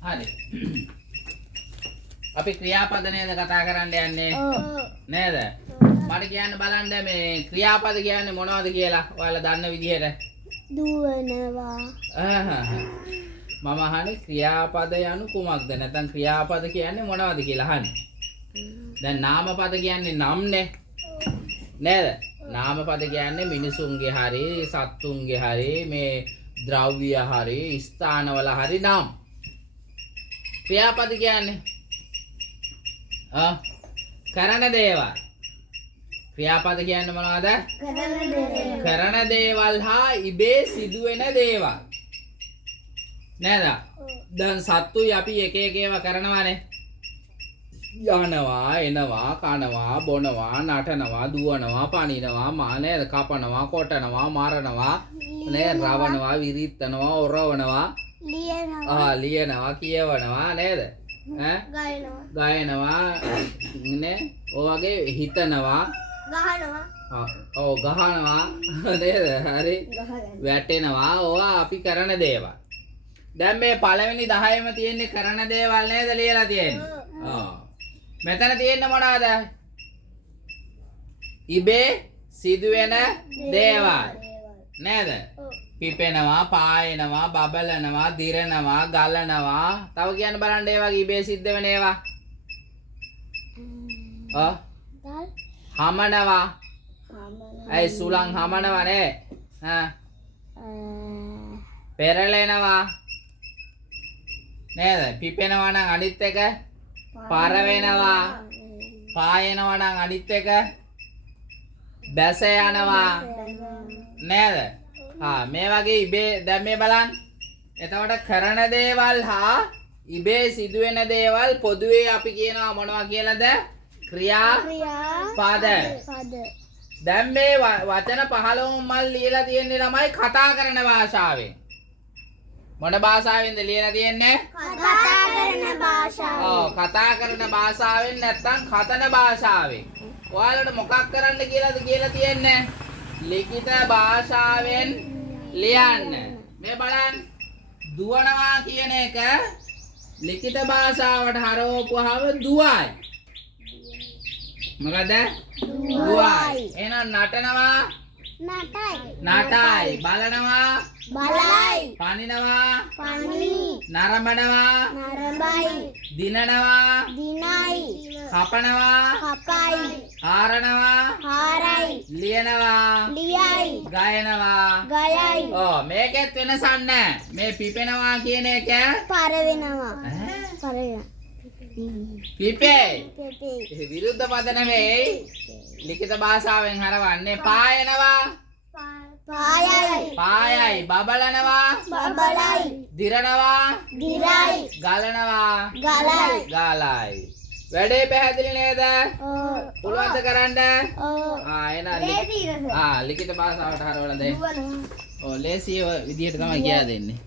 හරි. අපි ක්‍රියාපද නේද කතා කරන්න යන්නේ? නේද? මට කියන්න බලන්න මේ ක්‍රියාපද කියන්නේ මොනවද කියලා. ඔයාලා දන්න විදිහට. දුවනවා. මම අහන්නේ ක්‍රියාපද යනු කුමක්ද? නැත්නම් ක්‍රියාපද කියන්නේ මොනවද කියලා අහන්නේ. දැන් නාමපද කියන්නේ නම්නේ. නේද? නාමපද කියන්නේ මිනිසුන්ගේ හරි සත්තුන්ගේ හරි මේ ද්‍රව්‍ය හරි ස්ථානවල හරි නම්. ක්‍රියාපද කියන්නේ කරන දේවල්. ක්‍රියාපද කියන්නේ මොනවද? කරන දේවල් හා ඉබේ සිදුවෙන දේවල්. නේද? දැන් සත්තුයි අපි එක එක ඒවා කරනවානේ. යනවා එනවා කනවා බොනවා නටනවා දුවනවා පනිනවා මා නේද කපනවා කොටනවා මරනවා නේද රවනවා විරිත්තනවා ඔරවනවා ලියනවා කියවනවා නේද ගයනවා නේ ඔය වගේ හිතනවා ගහනවා නේද හරි වැටෙනවා ඕවා අපි කරන දේවල්. දැන් මේ පළවෙනි 10ෙම තියෙන්නේ කරන දේවල් නේද ලියලා තියෙන්නේ. මෙතන තියෙන්නේ මොනවද? ඉබේ සිදුවෙන දේවල් නේද? පිපෙනවා, පායනවා, බබලනවා, දිරනවා, ගලනවා. තව කියන්න බලන්න ඒ වගේ ඉබේ සිද්ධ වෙන ඒවා. හමනවා. ඒ සුලං හමනවා නේ. පෙරලෙනවා. නේද? පිපෙනවා නම් අනිත් එක පාර වෙනවා. පායනවා නම් අනිත් එක බැස යනවා. නේද? මේ වගේ ඉබේ දැන් මේ බලන්න. එතකොට කරන දේවල් හා ඉබේ සිදුවෙන දේවල් පොදුවේ අපි කියනවා මොනවා කියලාද? ක්‍රියාපද. දැන් මේ වචන 15ම මල් ලියලා තියෙන්නේ ළමයි කතා කරන භාෂාවෙන්. මොන භාෂාවෙන්ද ලියලා තියෙන්නේ? කතා කරන භාෂාවෙන්. කතා කරන භාෂාවෙන් නැත්නම් කතන භාෂාවෙන්. ඔයාලට මොකක් කරන්න කියලාද කියලා තියෙන්නේ? ලිඛිත භාෂාවෙන් ලියන්න. මේ බලන්න. දුවනවා කියන එක ලිඛිත භාෂාවට හරවපුවාම දුවයි. මොකද? දුවයි. එහෙනම් නටනවා නටයි. බලනවා බලයි. පනිනවා පනි. නරඹනවා නරඹයි. දිනනවා දිනයි. කපනවා කපයි. හාරනවා හාරයි. ලියනවා ලියයි. ගයනවා ගයයි. මේකෙත් වෙනසක් නැහැ. මේ පිපෙනවා කියන එක පර වෙනවා. පර වෙනවා. පිපේ. පෙපේ. විරුද්ධ පද නෙමෙයි. ලිඛිත භාෂාවෙන් හරවන්නේ පායනවා පායයි. පායයි. බබලනවා බබලයි. දිරනවා දිරයි. ගලනවා ගලයි. ගාලයි. වැඩේ පැහැදිලි නේද? පුළුවන්ද කරන්න? එහෙනම් ලිඛිත භාෂාවට හරවලා දෙන්න. ලේසිය විදියට තමයි කියා දෙන්නේ.